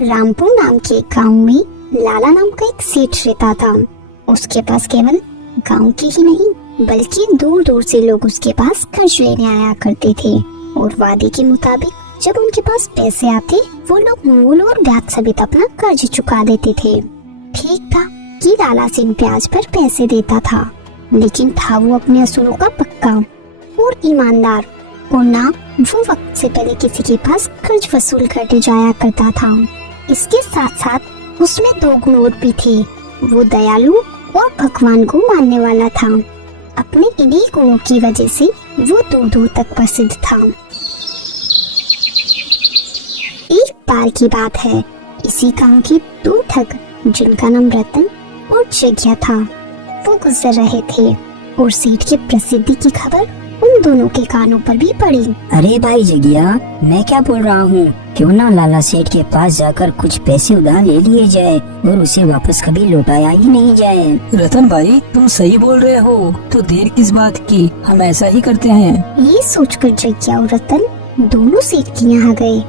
रामपुर नाम के गांव में लाला नाम का एक सेठ रहता था। उसके पास केवल गांव के ही नहीं बल्कि दूर दूर से लोग उसके पास कर्ज लेने आया करते थे और वादे के मुताबिक जब उनके पास पैसे आते वो लोग मूल और ब्याज समेत अपना कर्ज चुका देते थे। ठीक था कि लाला सेठ ब्याज पर पैसे देता था, लेकिन था वो अपने असूलों का पक्का और ईमानदार, और ना वो वक्त से पहले किसी के पास कर्ज वसूल करने जाया करता था। इसके साथ साथ उसमें दो गुण और भी थे, वो दयालु और भगवान को मानने वाला था। अपने इन्हीं गुणों की वजह से वो दूर दूर तक प्रसिद्ध था। एक बार की बात है, इसी गांव के दो ठग जिनका नाम रतन और जग्या था, वो गुजर रहे थे और सेठ की प्रसिद्धि की खबर उन दोनों के कानों पर भी पड़ी। अरे भाई जगिया, मैं क्या बोल रहा हूँ, क्यों ना लाला सेठ के पास जाकर कुछ पैसे उधार ले लिए जाए और उसे वापस कभी लौटाया ही नहीं जाए। रतन भाई, तुम सही बोल रहे हो, तो देर किस बात की, हम ऐसा ही करते हैं। ये सोचकर जग्या और रतन दोनों सेठ के यहाँ गए।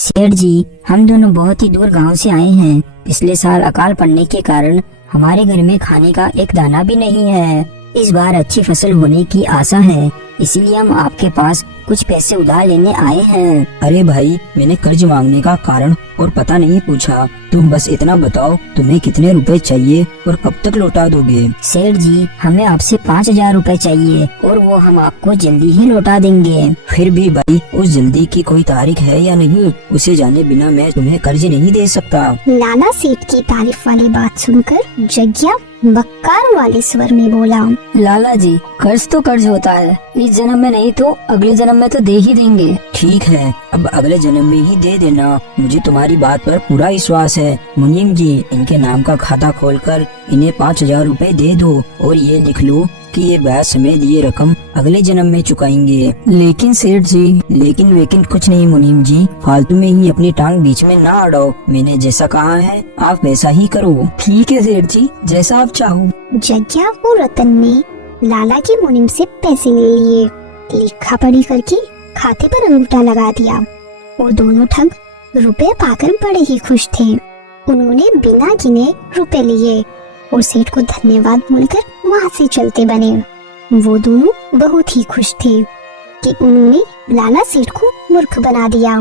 सेठ जी, हम दोनों बहुत ही दूर गांव से आए हैं। पिछले साल अकाल पड़ने के कारण हमारे घर में खाने का एक दाना भी नहीं है। इस बार अच्छी फसल होने की आशा है, इसीलिए हम आपके पास कुछ पैसे उधार लेने आए हैं। अरे भाई, मैंने कर्ज मांगने का कारण और पता नहीं पूछा, तुम बस इतना बताओ तुम्हें कितने रुपए चाहिए और कब तक लौटा दोगे। सेठ जी, हमें आपसे 5,000 रुपए चाहिए और वो हम आपको जल्दी ही लौटा देंगे। फिर भी भाई, उस जल्दी की कोई तारीख है या नहीं, उसे जाने बिना मैं तुम्हें कर्ज नहीं दे सकता। लाला सेठ की तारीफ वाली बात सुनकर जग्या मक्कार वाले स्वर में बोला, लाला जी, कर्ज तो कर्ज होता है, इस जन्म में नहीं तो अगले जन्म में तो दे ही देंगे। ठीक है, अब अगले जन्म में ही दे देना, मुझे तुम्हारी बात पर पूरा विश्वास है। मुनीम जी, इनके नाम का खाता खोलकर इन्हें 5,000 रुपए दे दो और ये लिख लो कि ये ब्याज समेत ये रकम अगले जन्म में चुकाएंगे। लेकिन सेठ जी, लेकिन कुछ नहीं मुनीम जी, फालतू में ही अपनी टांग बीच में ना अड़ाओ। मैंने जैसा कहा है आप वैसा ही करो। ठीक है सेठ जी, जैसा आप चाहो। जग्या और रतन ने लाला के मुनीम से पैसे ले लिए, लिखा पढ़ी करके खाते पर अंगूठा लगा दिया और दोनों ठग रुपए पाकर बड़े ही खुश थे। उन्होंने बिना गिने रुपए लिए और सेठ को धन्यवाद बोलकर वहाँ से चलते बने। वो दोनों बहुत ही खुश थे कि उन्होंने लाला सेठ को मूर्ख बना दिया।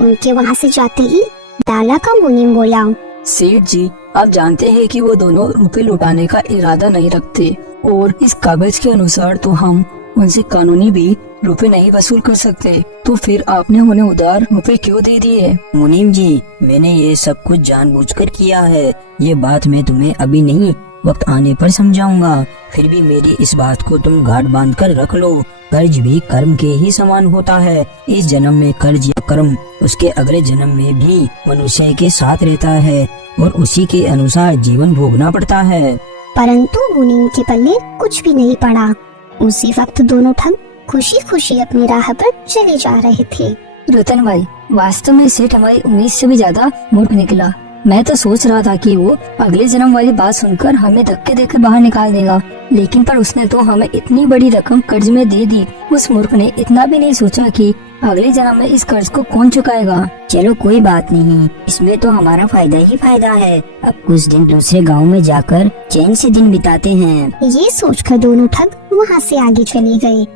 उनके वहाँ से जाते ही लाला का मुनीम बोला, सेठ जी, आप जानते हैं कि वो दोनों रुपए लौटाने का इरादा नहीं रखते और इस कागज के अनुसार तो हम उनसे कानूनी भी रुपए नहीं वसूल कर सकते, तो फिर आपने उन्हें उधार रुपए क्यों दे दिए? मुनीम जी, मैंने ये सब कुछ जानबूझकर किया है। ये बात मैं तुम्हें अभी नहीं, वक्त आने पर समझाऊंगा। फिर भी मेरी इस बात को तुम गांठ बांध कर रख लो, कर्ज भी कर्म के ही समान होता है। इस जन्म में कर्ज या कर्म उसके अगले जन्म में भी मनुष्य के साथ रहता है और उसी के अनुसार जीवन भोगना पड़ता है। परंतु मुनीम के पल्ले कुछ भी नहीं पड़ा। उसी वक्त दोनों ठग खुशी खुशी अपनी राह पर चले जा रहे थे। रतन भाई, वास्तव में सेठ हमारी उम्मीद से भी ज्यादा मूर्ख निकला। मैं तो सोच रहा था कि वो अगले जन्म वाली बात सुनकर हमें धक्के देकर बाहर निकाल देगा, लेकिन पर उसने तो हमें इतनी बड़ी रकम कर्ज में दे दी। उस मूर्ख ने इतना भी नहीं सोचा कि अगले जन्म में इस कर्ज को कौन चुकाएगा। चलो कोई बात नहीं, इसमें तो हमारा फायदा ही फायदा है। अब कुछ दिन दूसरे गांव में जाकर चैन से दिन बिताते हैं। ये सोचकर दोनों ठग वहाँ से आगे चले गए।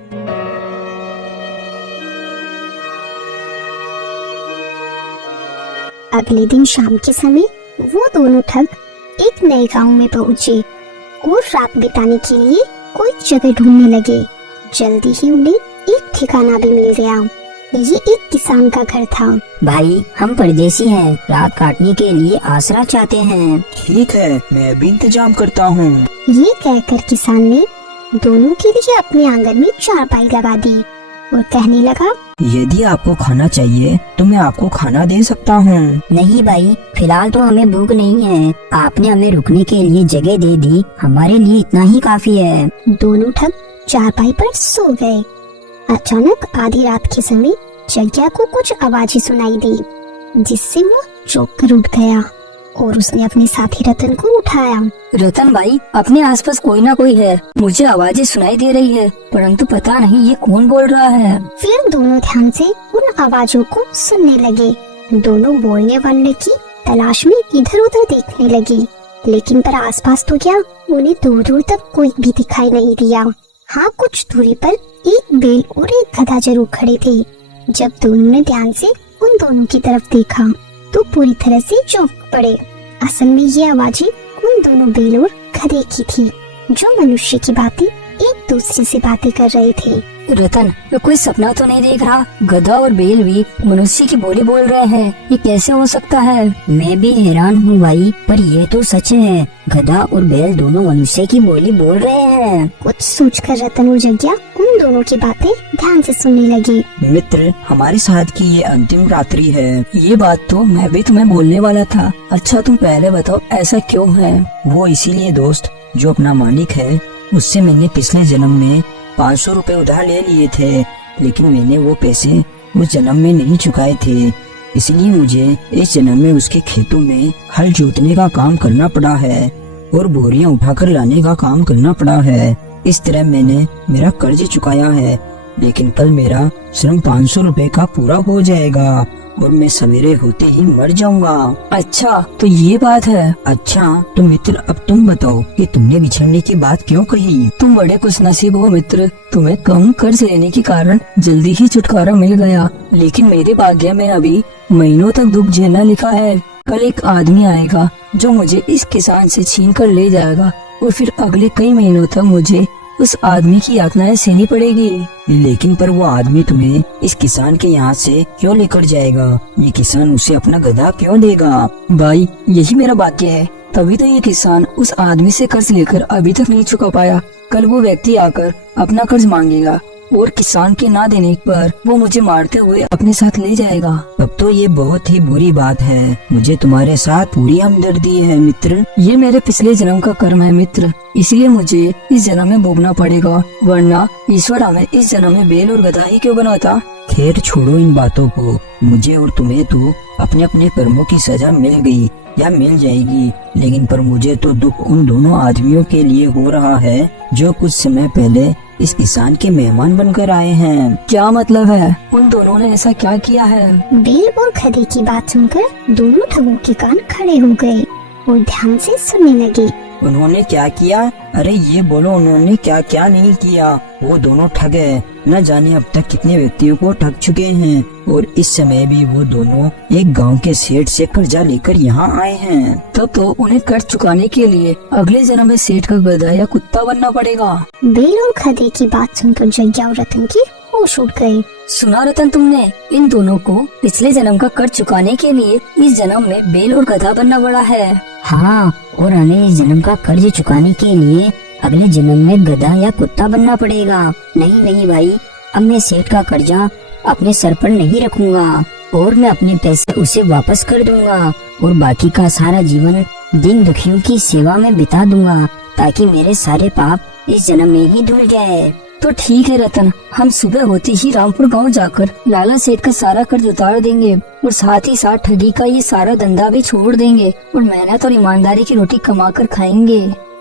अगले दिन शाम के समय वो दोनों ठग एक नए गांव में पहुँचे और रात बिताने के लिए कोई जगह ढूंढने लगे। जल्दी ही उन्हें एक ठिकाना भी मिल गया। ये एक किसान का घर था। भाई, हम परदेसी हैं, रात काटने के लिए आसरा चाहते हैं। ठीक है, मैं अभी इंतजाम करता हूँ। ये कहकर किसान ने दोनों के लिए अपने आंगन में चारपाई लगा दी और कहने लगा, यदि आपको खाना चाहिए तो मैं आपको खाना दे सकता हूँ। नहीं भाई, फिलहाल तो हमें भूख नहीं है। आपने हमें रुकने के लिए जगह दे दी, हमारे लिए इतना ही काफी है। दोनों ठग चारपाई पर सो गए। अचानक आधी रात के समय जग्या को कुछ आवाजें सुनाई दी, जिससे वो चौंक कर उठ गया और उसने अपने साथी रतन को उठाया। रतन भाई, अपने आसपास कोई ना कोई है, मुझे आवाजें सुनाई दे रही है, परंतु पता नहीं ये कौन बोल रहा है। फिर दोनों ध्यान से उन आवाजों को सुनने लगे। दोनों बोलने वाले की तलाश में इधर उधर देखने लगे, लेकिन पर आसपास तो क्या, उन्हें दूर दूर तक कोई भी दिखाई नहीं दिया। हाँ, कुछ दूरी पर एक बैल और एक गधा जरूर खड़े थे। जब दोनों ने ध्यान से उन दोनों की तरफ देखा तो पूरी तरह से चौंक पड़े। असल में ये आवाजें उन दोनों बैल और गधे की थी, जो मनुष्य की भांति एक दूसरे से बातें कर रहे थे। रतन, मैं कोई सपना तो नहीं देख रहा? गधा और बैल भी मनुष्य की बोली बोल रहे हैं, ये कैसे हो सकता है? मैं भी हैरान हूँ भाई, पर ये तो सच है। गधा और बैल दोनों मनुष्य की बोली बोल रहे हैं। कुछ सोचकर रतन और जग्या उन दोनों की बातें ध्यान से सुनने लगे। मित्र, हमारे साथ की ये अंतिम रात्रि है। ये बात तो मैं भी तुम्हें बोलने वाला था। अच्छा, तुम पहले बताओ ऐसा क्यों है? वो इसीलिए दोस्त, जो अपना मालिक है उससे मैंने पिछले जन्म में 500 रुपए उधार ले लिए थे, लेकिन मैंने वो पैसे उस जन्म में नहीं चुकाए थे। इसलिए मुझे इस जन्म में उसके खेतों में हल जोतने का काम करना पड़ा है और बोरियां उठाकर लाने का काम करना पड़ा है। इस तरह मैंने मेरा कर्ज चुकाया है, लेकिन कल मेरा श्रम 500 रुपए का पूरा हो जाएगा और मैं सवेरे होते ही मर जाऊंगा। अच्छा, तो ये बात है। अच्छा, तो मित्र अब तुम बताओ कि तुमने बिछड़ने की बात क्यों कही? तुम बड़े खुश नसीब हो मित्र, तुम्हें कम कर्ज लेने के कारण जल्दी ही छुटकारा मिल गया। लेकिन मेरे भाग्य में अभी महीनों तक दुख झेलना लिखा है। कल एक आदमी आएगा जो मुझे इस किसान से छीन कर ले जाएगा और फिर अगले कई महीनों तक मुझे उस आदमी की यातनाएं सहनी पड़ेगी। लेकिन पर वो आदमी तुम्हें इस किसान के यहाँ से क्यों लेकर जाएगा? ये किसान उसे अपना गधा क्यों देगा? भाई, यही मेरा भाग्य है, तभी तो ये किसान उस आदमी से कर्ज लेकर अभी तक नहीं चुका पाया। कल वो व्यक्ति आकर अपना कर्ज मांगेगा और किसान के ना देने पर वो मुझे मारते हुए अपने साथ ले जाएगा। अब तो ये बहुत ही बुरी बात है। मुझे तुम्हारे साथ पूरी हमदर्दी है मित्र। ये मेरे पिछले जन्म का कर्म है मित्र, इसलिए मुझे इस जन्म में भोगना पड़ेगा, वरना ईश्वर हमें इस जन्म में बैल और गधा ही क्यों बनाता? खैर छोड़ो इन बातों को। मुझे और तुम्हें तो अपने अपने कर्मों की सजा मिल गई या मिल जाएगी, लेकिन पर मुझे तो दुख उन दोनों आदमियों के लिए हो रहा है जो कुछ समय पहले इस किसान के मेहमान बनकर आए हैं। क्या मतलब है? उन दोनों ने ऐसा क्या किया है? बैल और गधे की बात सुनकर दोनों ठगों के कान खड़े हो गए और ध्यान से सुनने लगे। उन्होंने क्या किया? अरे ये बोलो, उन्होंने क्या क्या नहीं किया? वो दोनों ठग है। न जाने अब तक कितने व्यक्तियों को ठग चुके हैं और इस समय भी वो दोनों एक गांव के सेठ से कर्जा लेकर यहाँ आए हैं। तब तो उन्हें कर्ज चुकाने के लिए अगले जन्म में सेठ का गधा या कुत्ता बनना पड़ेगा। बैल और गधे की बात सुनकर जग्या और रतन की होश उड़ गए। सुना रतन तुमने? इन दोनों को पिछले जन्म का कर्ज चुकाने के लिए इस जन्म में बैल और गधा बनना पड़ा है। हाँ, और हमें इस जन्म का कर्ज चुकाने के लिए अगले जन्म में गधा या कुत्ता बनना पड़ेगा। नहीं नहीं भाई, अब मैं सेठ का कर्जा अपने सर पर नहीं रखूंगा और मैं अपने पैसे उसे वापस कर दूंगा और बाकी का सारा जीवन दीन दुखियों की सेवा में बिता दूंगा, ताकि मेरे सारे पाप इस जन्म में ही धुल जाए। तो ठीक है रतन, हम सुबह होते ही रामपुर गांव जाकर लाला सेठ का सारा कर्ज उतार देंगे और साथ ही साथ ठगी का ये सारा धंधा भी छोड़ देंगे और मेहनत और ईमानदारी की रोटी कमाकर खाएंगे।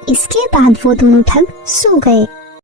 इसके बाद वो दोनों ठग सो गए।